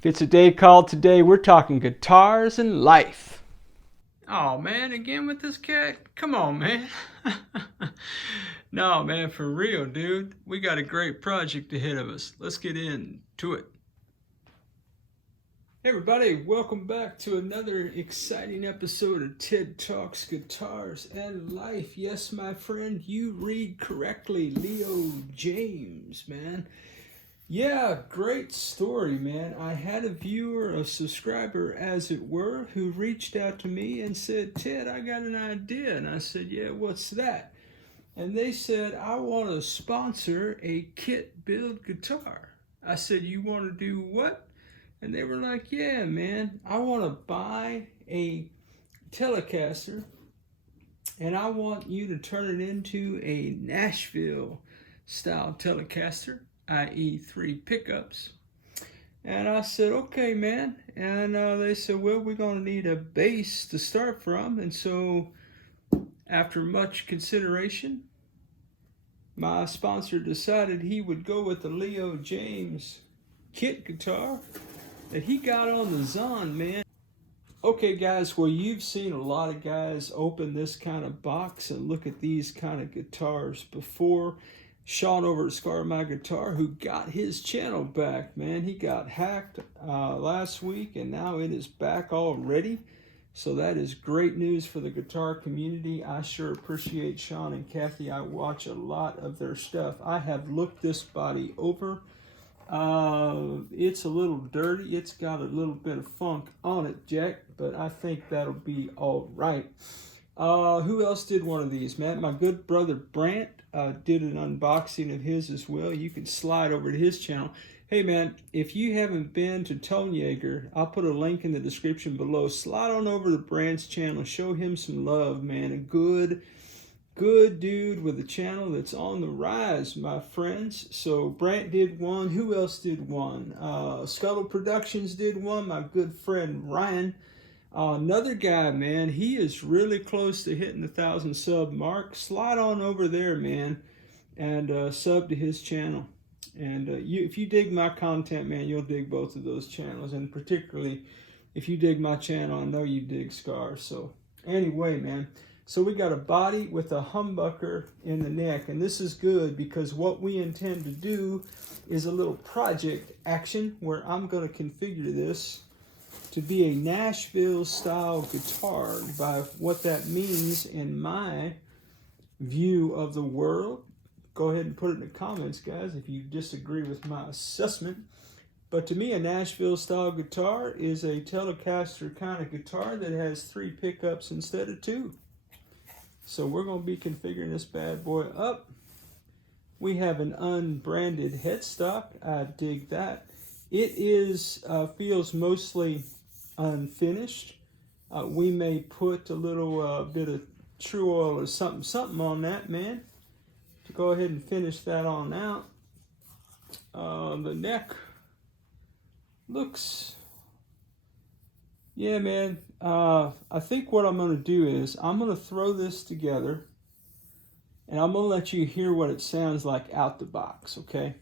If it's a day called today, we're talking guitars and life. Oh man, again with this cat? Come on, man. No, man, for real, dude. We got a great project ahead of us. Let's get into it. Hey everybody, welcome back to another exciting episode of Ted Talks Guitars and Life. Yes, my friend, you read correctly. Leo James, man. Yeah, great story, man. I had a viewer, a subscriber, as it were, who reached out to me and said, Ted, I got an idea. And I said, yeah, what's that? And they said, I want to sponsor a kit build guitar. I said, you want to do what? And they were like, yeah, man, I want to buy a Telecaster and I want you to turn it into a Nashville style Telecaster, i.e. 3 pickups. And I said, okay, man. And they said, well, we're going to need a bass to start from. And so after much consideration, my sponsor decided he would go with the Leo Jaymz Kit Guitar that he got on the Zon, man. Okay, guys, well, you've seen a lot of guys open this kind of box and look at these kind of guitars before. Sean over at Squier My Guitar, who got his channel back, man. He got hacked last week, and now it is back already. So that is great news for the guitar community. I sure appreciate Sean and Kathy. I watch a lot of their stuff. I have looked this body over. It's a little dirty. It's got a little bit of funk on it, Jack, but I think that'll be all right. Who else did one of these, man? My good brother Brant did an unboxing of his as well. You can slide over to his channel. Hey, man, if you haven't been to N.A.G, I'll put a link in the description below. Slide on over to Brant's channel. Show him some love, man. A good dude with a channel that's on the rise, my friends. So Brant did one. Who else did one? Scuttle Productions did one. My good friend Ryan. Another guy, man, he is really close to hitting the 1,000 sub mark. Slide on over there, man, and sub to his channel. And if you dig my content, man, you'll dig both of those channels. And particularly, if you dig my channel, I know you dig Scar. So anyway, man. So we got a body with a humbucker in the neck, and this is good because what we intend to do is a little project action where I'm going to configure this to be a Nashville style guitar. By what that means in my view of the world, go ahead and put it in the comments, guys, if you disagree with my assessment. But to me, a Nashville style guitar is a Telecaster kind of guitar that has 3 pickups instead of 2. So we're going to be configuring this bad boy up. We have an unbranded headstock. I dig that. It is feels mostly unfinished. We may put a little bit of True Oil or something on that, man, to go ahead and finish that on out. The neck looks, yeah, man. I think what I'm going to do is I'm going to throw this together and I'm going to let you hear what it sounds like out the box, okay?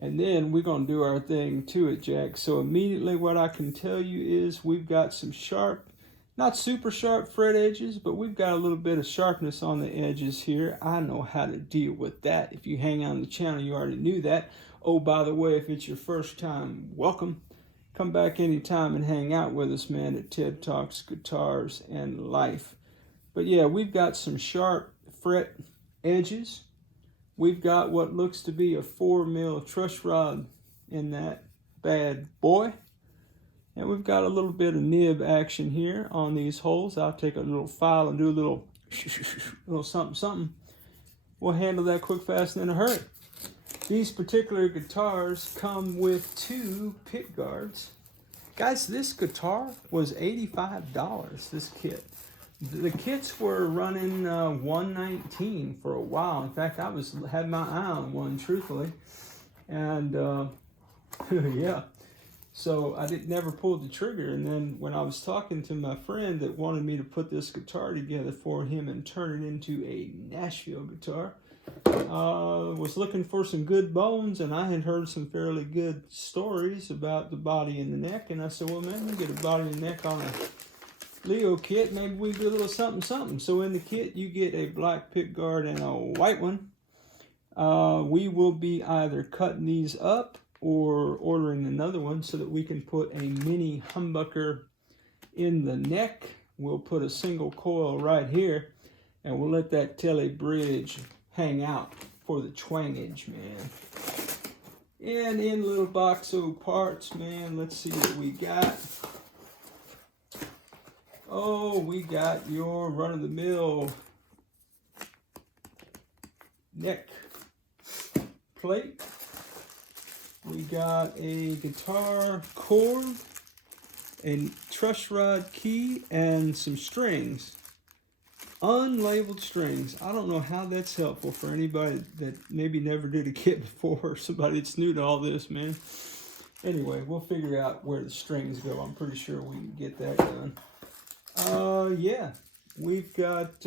And then we're going to do our thing to it, Jack. So immediately what I can tell you is we've got some sharp, not super sharp fret edges, but we've got a little bit of sharpness on the edges here. I know how to deal with that. If you hang on the channel, you already knew that. Oh, by the way, if it's your first time, welcome. Come back anytime and hang out with us, man, at Ted Talks Guitars and Life. But yeah, we've got some sharp fret edges. We've got what looks to be a 4mm truss rod in that bad boy. And we've got a little bit of nib action here on these holes. I'll take a little file and do a little something. We'll handle that quick, fast, and in a hurry. These particular guitars come with 2 pick guards. Guys, this guitar was $85, this kit. The kits were running $119 for a while. In fact, I had my eye on one, truthfully. And yeah, so I never pulled the trigger. And then when I was talking to my friend that wanted me to put this guitar together for him and turn it into a Nashville guitar, Was looking for some good bones, and I had heard some fairly good stories about the body and the neck, and I said, well, man, we get a body and neck on a Leo kit, maybe we do a little something something. So in the kit you get a black pick guard and a white one. We will be either cutting these up or ordering another one so that we can put a mini humbucker in the neck. We'll put a single coil right here, and we'll let that tele bridge hang out for the twangage, man. And in little boxo parts, man, let's see what we got. Oh, we got your run-of-the-mill neck plate. We got a guitar cord, a truss rod key, and some strings. Unlabeled strings. I don't know how that's helpful for anybody that maybe never did a kit before, or somebody that's new to all this, man. Anyway, we'll figure out where the strings go. I'm pretty sure we can get that done. Yeah, we've got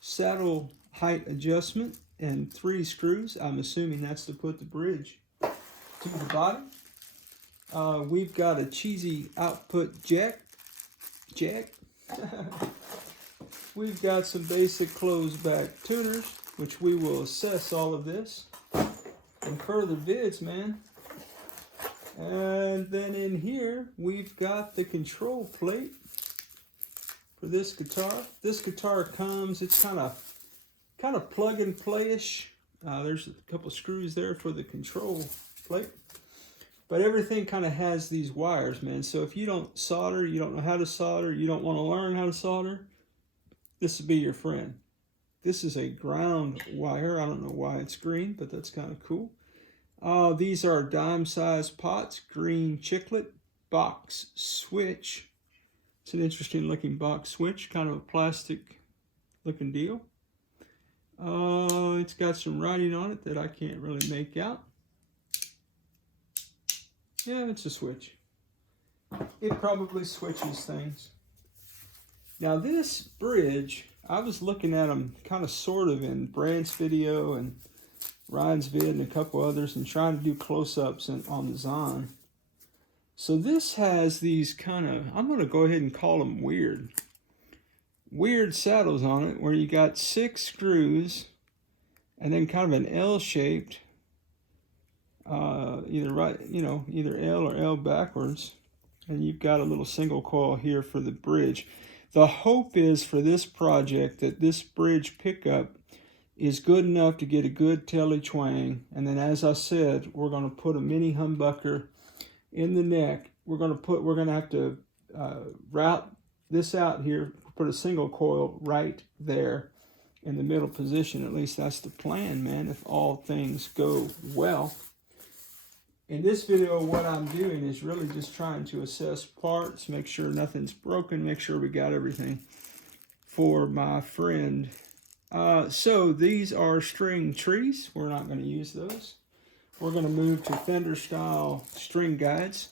saddle height adjustment and 3 screws. I'm assuming that's to put the bridge to the body. We've got a cheesy output jack. We've got some basic closed back tuners, which we will assess all of this in further vids, man. And then in here we've got the control plate for this guitar. This guitar comes, it's kind of plug and play-ish. There's a couple screws there for the control plate. But everything kind of has these wires, man. So if you don't solder, you don't know how to solder, you don't want to learn how to solder, this will be your friend. This is a ground wire. I don't know why it's green, but that's kind of cool. These are dime-sized pots, green chiclet, box switch. It's an interesting looking box switch, kind of a plastic looking deal. It's got some writing on it that I can't really make out. Yeah, it's a switch. It probably switches things. Now this bridge, I was looking at them kind of sort of in Brant's video and Ryan's vid and a couple others, and trying to do close-ups on the Zon. So this has these kind of, I'm going to go ahead and call them weird saddles on it, where you got 6 screws and then kind of an L-shaped, either L or L backwards, and you've got a little single coil here for the bridge. The hope is for this project that this bridge pickup is good enough to get a good tele twang, and then as I said, we're going to put a mini humbucker in the neck. We're going to have to route this out here, put a single coil right there in the middle position. At least that's the plan, man, if all things go well. In this video, what I'm doing is really just trying to assess parts, make sure nothing's broken, make sure we got everything for my friend. So these are string trees. We're not going to use those. We're going to move to Fender style string guides.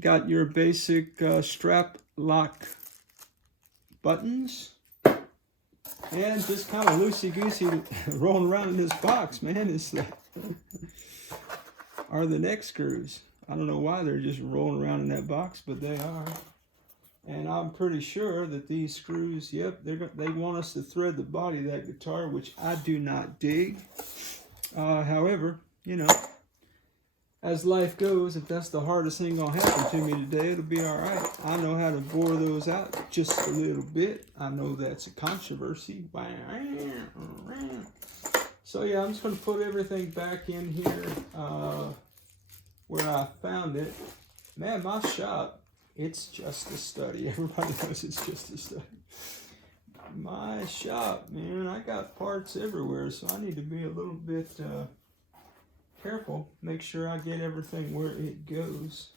Got your basic strap lock buttons. And just kind of loosey-goosey rolling around in this box, man, are the neck screws. I don't know why they're just rolling around in that box, but they are. And I'm pretty sure that these screws, yep, they want us to thread the body of that guitar, which I do not dig. However, you know, as life goes, if that's the hardest thing gonna happen to me today, it'll be all right. I know how to bore those out just a little bit. I know that's a controversy. So yeah, I'm just gonna put everything back in here where I found it. Man, my shop, it's just a study. Everybody knows it's just a study. My shop, man, I got parts everywhere, so I need to be a little bit careful. Make sure I get everything where it goes.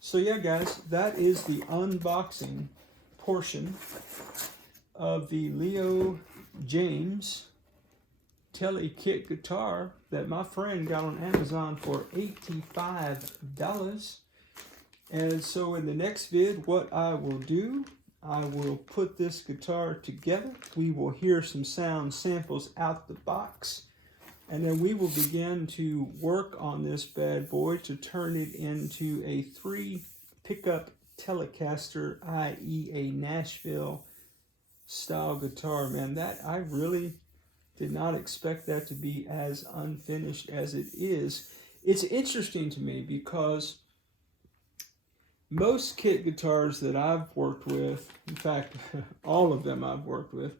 So yeah, guys, that is the unboxing portion of the Jaymz Kit Guitar that my friend got on Amazon for $85. And so in the next vid, what I will do I will put this guitar together. We will hear some sound samples out the box. And then we will begin to work on this bad boy to turn it into a 3 pickup Telecaster, i.e. a Nashville style guitar. Man, that I really did not expect that to be as unfinished as it is. It's interesting to me because most kit guitars that I've worked with, in fact, all of them I've worked with,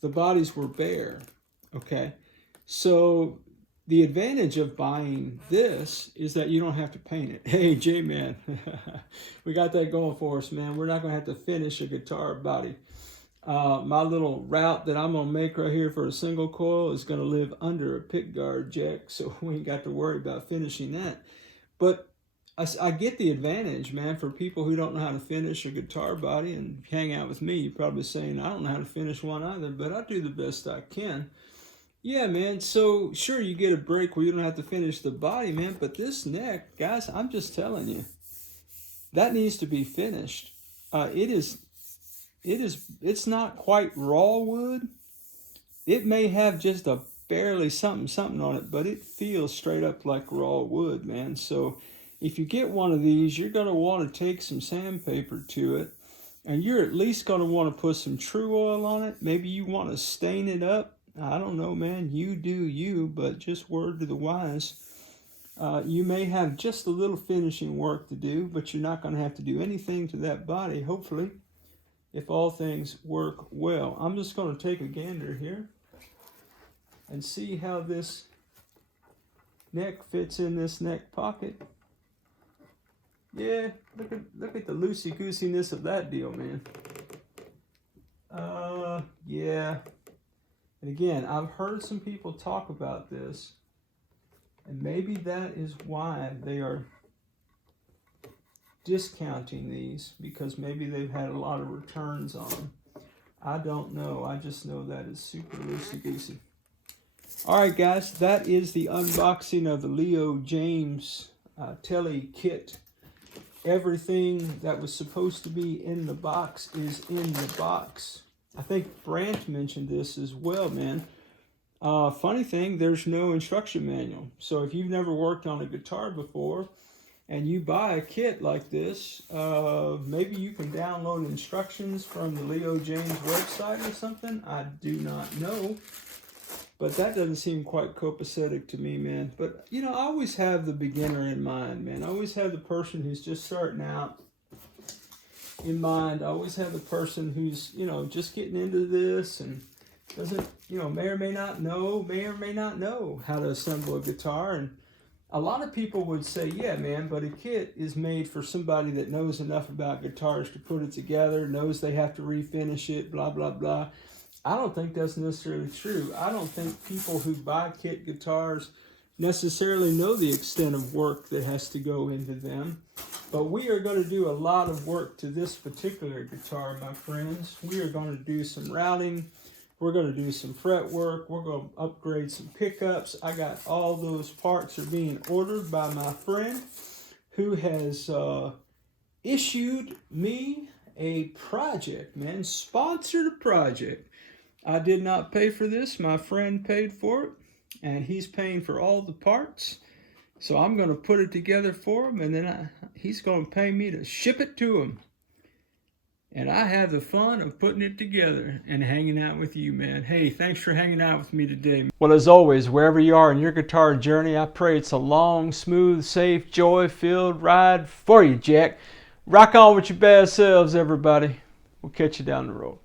the bodies were bare, okay? So the advantage of buying this is that you don't have to paint it. Hey, J-Man, we got that going for us, man. We're not going to have to finish a guitar body. My little route that I'm going to make right here for a single coil is going to live under a pick guard jack, so we ain't got to worry about finishing that. But I get the advantage, man, for people who don't know how to finish a guitar body and hang out with me. You're probably saying, I don't know how to finish one either, but I do the best I can. Yeah, man, so sure, you get a break where you don't have to finish the body, man, but this neck, guys, I'm just telling you, that needs to be finished. It's not quite raw wood. It may have just a barely something on it, but it feels straight up like raw wood, man. So if you get one of these, you're going to want to take some sandpaper to it, and you're at least going to want to put some True Oil on it. Maybe you want to stain it up. I don't know, man. You do you, but just word to the wise. You may have just a little finishing work to do, but you're not going to have to do anything to that body, hopefully, if all things work well. I'm just going to take a gander here and see how this neck fits in this neck pocket. Yeah, look at the loosey-goosiness of that deal, man. Yeah. And again, I've heard some people talk about this, and maybe that is why they are discounting these, because maybe they've had a lot of returns on them. I don't know. I just know that it's super loosey-goosey. All right, guys, that is the unboxing of the Jaymz Tele kit. Everything that was supposed to be in the box is in the box. I think Brant mentioned this as well, man. Funny thing, there's no instruction manual. So if you've never worked on a guitar before and you buy a kit like this, maybe you can download instructions from the Jaymz website or something. I do not know. But that doesn't seem quite copacetic to me, man. But, you know, I always have the beginner in mind, man. I always have the person who's just starting out in mind. I always have the person who's, you know, just getting into this and doesn't, you know, may or may not know how to assemble a guitar. And a lot of people would say, yeah, man, but a kit is made for somebody that knows enough about guitars to put it together, knows they have to refinish it, blah, blah, blah. I don't think that's necessarily true. I don't think people who buy kit guitars necessarily know the extent of work that has to go into them. But we are going to do a lot of work to this particular guitar, my friends. We are going to do some routing. We're going to do some fret work. We're going to upgrade some pickups. I got all those parts are being ordered by my friend who has issued me a project, man. Sponsored a project. I did not pay for this. My friend paid for it, and he's paying for all the parts. So I'm going to put it together for him, and then he's going to pay me to ship it to him. And I have the fun of putting it together and hanging out with you, man. Hey, thanks for hanging out with me today. Well, as always, wherever you are in your guitar journey, I pray it's a long, smooth, safe, joy-filled ride for you, Jack. Rock on with your bad selves, everybody. We'll catch you down the road.